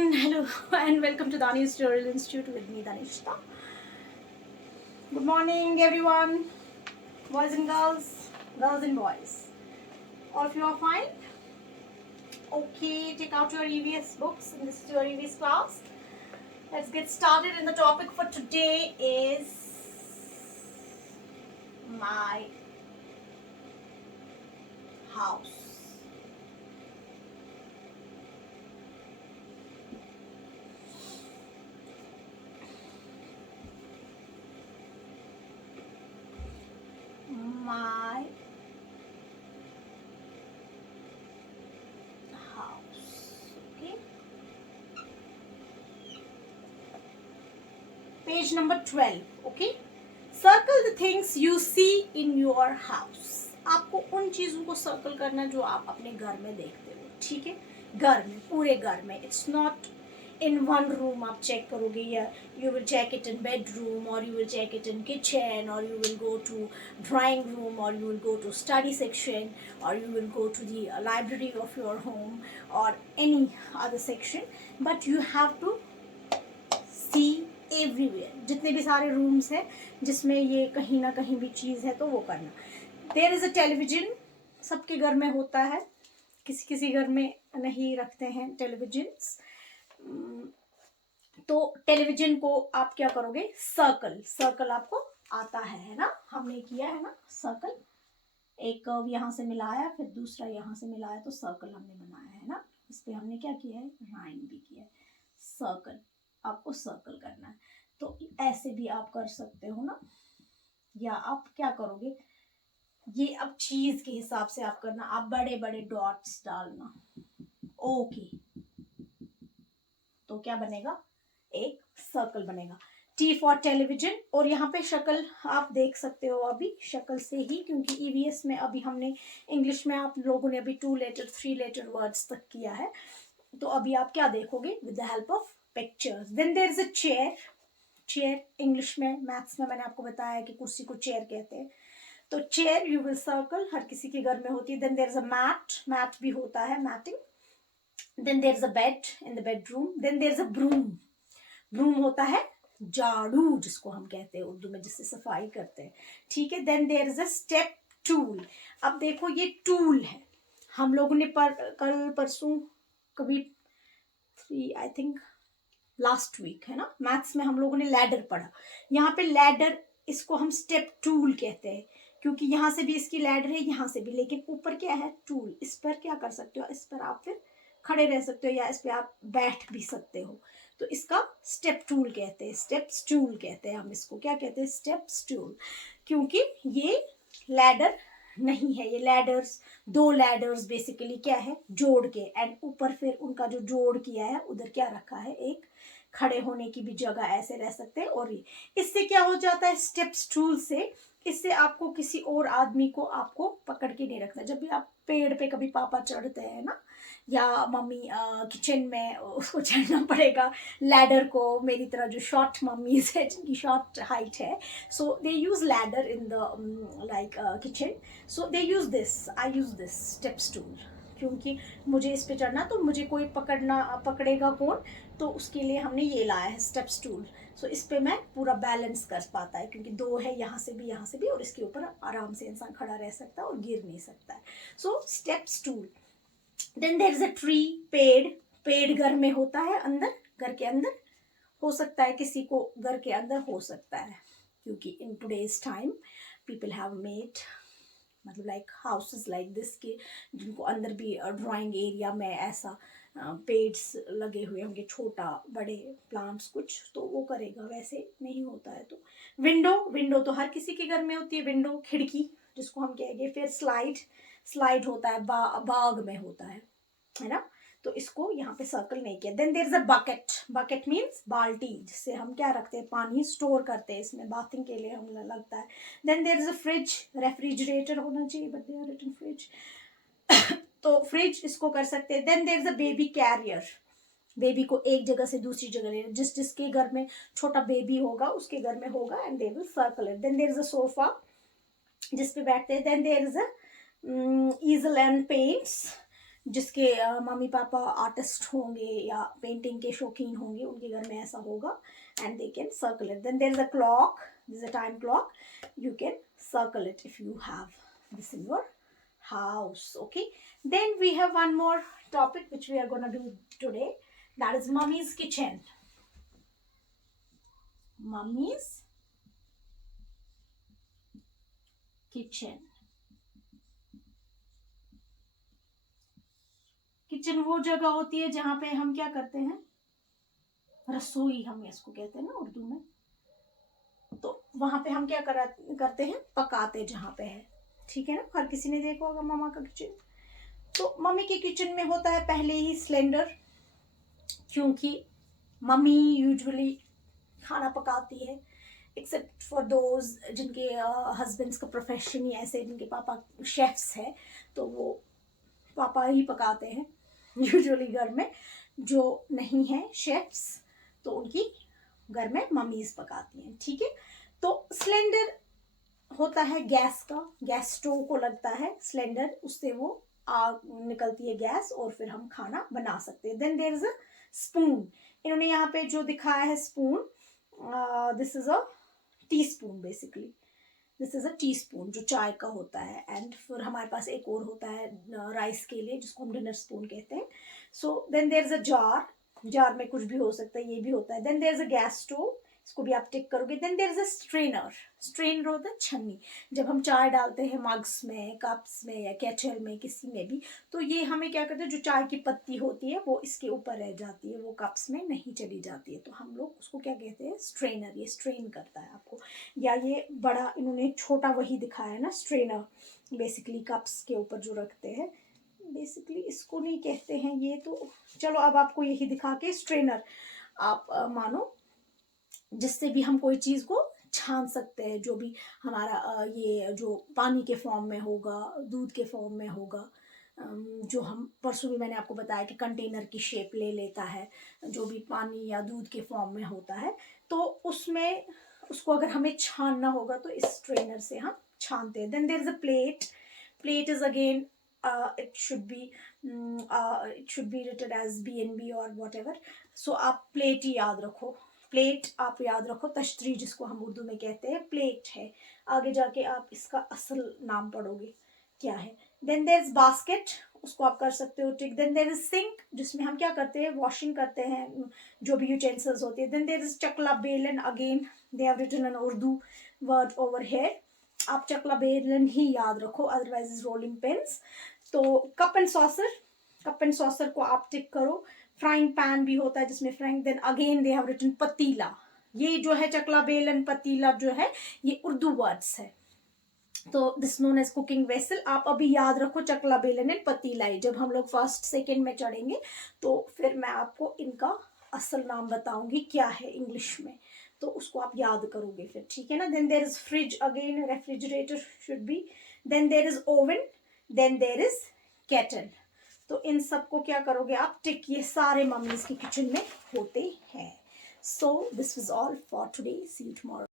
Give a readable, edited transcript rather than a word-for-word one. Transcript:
everyone, hello and welcome to Dani's Tutorial Institute with me Danishta. Good morning everyone, boys and girls, girls and boys. All of you are fine? Okay, take out your EVS books and this is your EVS class. Let's get started, and the topic for today is my house. My house. Okay. Page number 12. Okay. Circle the things you see in your house. आपको उन चीज़ों को circle करना जो आप अपने घर में देखते हो, ठीक है? घर में, पूरे घर में. It's not in one room आप चेक करोगे, या you will check it in bedroom, और you will check it in kitchen, और you will go to drawing room, और you will go to study section, और you will go to the library of your home और any other section. But you have to see everywhere, जितने भी सारे rooms हैं जिसमें ये कहीं ना कहीं भी चीज़ है तो वो करना. देयर इज़ अ टेलीविजन, सबके घर में होता है, किसी किसी घर में नहीं रखते हैं टेलीविजन्स. तो टेलीविजन को आप क्या करोगे? सर्कल. सर्कल आपको आता है ना, हमने किया है ना सर्कल. एक कर्व यहाँ से मिलाया, फिर दूसरा यहाँ से मिलाया, तो सर्कल हमने बनाया है ना. इस पर हमने क्या किया है? लाइन भी किया है. सर्कल आपको सर्कल करना है, तो ऐसे भी आप कर सकते हो ना. या आप क्या करोगे, ये अब चीज के हिसाब से आप करना. आप बड़े बड़े डॉट्स डालना. ओके, तो क्या बनेगा? एक सर्कल बनेगा. T for television. और यहाँ पे शक्ल आप देख सकते हो अभी शक्ल से ही, क्योंकि ईवीएस में अभी हमने इंग्लिश में आप लोगों ने अभी 2 लेटर 3 लेटर वर्ड्स तक किया है. तो अभी आप क्या देखोगे? With the help of pictures. Then there is a chair. Chair English में, मैथ्स में मैंने आपको बताया कि कुर्सी को चेयर कहते हैं. तो चेयर यू विल सर्कल, हर किसी के घर में होती है. Then there is a mat. Mat भी होता है, matting. Then there is a bed in the bedroom. Then there is a broom. Broom होता है झाड़ू, जिसको हम कहते हैं उर्दू में, जिससे सफाई करते हैं, ठीक है. Then there is a step tool. अब देखो ये टूल है. हम लोगों ने कल परसों कभी आई थिंक लास्ट वीक है ना, मैथ्स में हम लोगों ने लैडर पढ़ा. यहाँ पे लैडर, इसको हम स्टेप टूल कहते हैं, क्योंकि यहाँ से भी इसकी लैडर है, यहाँ से भी, लेकिन ऊपर क्या है? टूल. इस पर क्या कर सकते हो? इस पर आप फिर खड़े रह सकते हो, या इस पर आप बैठ भी सकते हो. तो इसका स्टेप टूल कहते हैं, स्टेप स्टूल कहते हैं. हम इसको क्या कहते हैं? Step stool. क्योंकि ये लैडर नहीं है. ये लैडर्स, 2 लैडर्स बेसिकली क्या है? जोड़ के, एंड ऊपर फिर उनका जो जोड़ किया है उधर क्या रखा है? एक खड़े होने की भी जगह, ऐसे रह सकते हैं. और ये इससे क्या हो जाता है? स्टेप स्टूल से, इससे आपको किसी और आदमी को आपको पकड़ के नहीं रखना. जब भी आप पेड़ पे कभी पापा चढ़ते हैं ना, या मम्मी किचन में, उसको चढ़ना पड़ेगा लैडर को. मेरी तरह जो शॉर्ट मम्मीज है, जिनकी शॉर्ट हाइट है, so they use ladder in the like kitchen. So they use this, I use this step stool, क्योंकि मुझे इस पे चढ़ना, तो मुझे कोई पकड़ेगा कौन? तो उसके लिए हमने ये लाया है स्टेप स्टूल. सो इस पे मैं पूरा बैलेंस कर पाता है, क्योंकि 2 है, यहाँ से भी यहाँ से भी, और इसके ऊपर आराम से इंसान खड़ा रह सकता है और गिर नहीं सकता है. So step stool. Then there is a tree. पेड़. पेड़ घर में होता है, अंदर, घर के अंदर हो सकता है, किसी को घर के अंदर हो सकता है, क्योंकि in today's time people have made, मतलब लाइक हाउसेस लाइक दिस के, जिनको अंदर भी ड्राइंग एरिया में ऐसा पेड्स लगे हुए होंगे, छोटा बड़े प्लांट्स कुछ, तो वो करेगा. वैसे नहीं होता है. तो विंडो. विंडो तो हर किसी के घर में होती है. विंडो, खिड़की जिसको हम कहेंगे. फिर स्लाइड. स्लाइड होता है बाग में होता है ना. तो इसको यहाँ पे सर्कल नहीं किया. Then there is a bucket. Bucket means बाल्टी, जिससे हम क्या रखते हैं? पानी स्टोर करते हैं, इसमें बाथिंग के लिए हम लगता है. Then there is a fridge. Refrigerator होना चाहिए, but they are written fridge. तो फ्रिज इसको कर सकते हैं. Then there is a baby carrier. Baby को एक जगह से दूसरी जगह ले, जिसके घर में छोटा बेबी होगा उसके घर में होगा, and they will circle it. Then there is a sofa, जिस पे बैठते हैं. Then there is a easel and paints. जिसके मम्मी पापा आर्टिस्ट होंगे या पेंटिंग के शौकीन होंगे, उनके घर में ऐसा होगा, and they can circle it. Then there is a clock, this is a time clock, you can circle it if you have this in your house. Okay, then we have one more topic which we are going to do today, that is mummy's kitchen. Mummy's kitchen. Kitchen वो जगह होती है जहाँ पे हम क्या करते हैं, रसोई हम इसको कहते हैं ना उर्दू में. तो वहां पे हम क्या करते हैं, पकाते जहाँ पे है. ठीक है ना, हर किसी ने देखा होगा मामा का किचन. तो मम्मी के किचन में होता है पहले ही सिलेंडर, क्योंकि मम्मी यूजुअली खाना पकाती है, एक्सेप्ट फॉर दोज जिनके हस्बैंड्स का प्रोफेशन ही ऐसे, जिनके पापा शेफ्स है, तो वो पापा ही पकाते हैं यूजुअली घर में. जो नहीं है शेफ्स तो उनकी घर में मम्मीज पकाती हैं. ठीक है, तो सिलेंडर होता है गैस का, गैस स्टोव को लगता है सिलेंडर, उससे वो आग निकलती है गैस, और फिर हम खाना बना सकते हैं. Then there is a spoon. इन्होंने यहाँ पे जो दिखाया है spoon, this is a tea spoon basically. This is a tea spoon जो चाय का होता है. एंड फिर हमारे पास एक और होता है राइस के लिए, जिसको हम डिनर स्पून कहते हैं. So then there is a jar, jar में कुछ भी हो सकता है, ये भी होता है. Then there is a gas stove, इसको भी आप टिक करोगे. Then there is a strainer. Strainer होता है छन्नी, जब हम चाय डालते हैं मग्स में, कप्स में या केटल में, किसी में भी, तो ये हमें क्या करते हैं, जो चाय की पत्ती होती है वो इसके ऊपर रह जाती है, वो कप्स में नहीं चली जाती है, तो हम लोग उसको क्या कहते हैं, स्ट्रेनर. ये स्ट्रेन करता है आपको. या ये बड़ा, इन्होंने छोटा वही दिखाया है ना स्ट्रेनर, बेसिकली कप्स के ऊपर जो रखते हैं, बेसिकली इसको नहीं कहते हैं ये, तो चलो अब आपको यही दिखा के स्ट्रेनर आप मानो, जिससे भी हम कोई चीज़ को छान सकते हैं, जो भी हमारा ये जो पानी के फॉर्म में होगा, दूध के फॉर्म में होगा, जो हम परसों भी मैंने आपको बताया कि कंटेनर की शेप ले लेता है, जो भी पानी या दूध के फॉर्म में होता है, तो उसमें उसको अगर हमें छानना होगा तो इस स्ट्रेनर से हम छानते हैं. Then there is a plate. Plate is again it should be written as BNB or whatever. So आप प्लेट ही याद रखो, प्लेट आप याद रखो, तश्तरी जिसको हम उर्दू में कहते हैं, प्लेट है. आगे जाके आप इसका असल नाम पढ़ोगे क्या है. देन देयर इज बास्केट, उसको आप कर सकते हो टिक. देन देयर इज सिंक, जिसमें हम क्या करते हैं, वॉशिंग करते हैं जो भी यूटेंसिल्स होती है. देन देयर इज चकला बेलन, again they have written an Urdu word over here. आप चकला बेलन ही याद रखो, अदरवाइज इज रोलिंग पिन्स. तो cup and saucer, cup and saucer को आप टिक करो. फ्राइंग पैन भी होता है जिसमें frying. Then again they have written पतीला. ये जो है चकला बेलन पतीला जो है, ये उर्दू वर्ड्स है. तो this known as cooking vessel. आप अभी याद रखो चकला बेलन एंड पतीला ही. जब हम लोग फर्स्ट सेकेंड में चढ़ेंगे तो फिर मैं आपको इनका असल नाम बताऊंगी क्या है इंग्लिश में, तो उसको आप याद करोगे फिर. ठीक है ना. Then there is fridge, again refrigerator should be. Then there is oven. Then there is kettle. तो इन सबको क्या करोगे आप टिक. ये सारे मम्मीज की किचन में होते हैं. So this was all for today. See you tomorrow.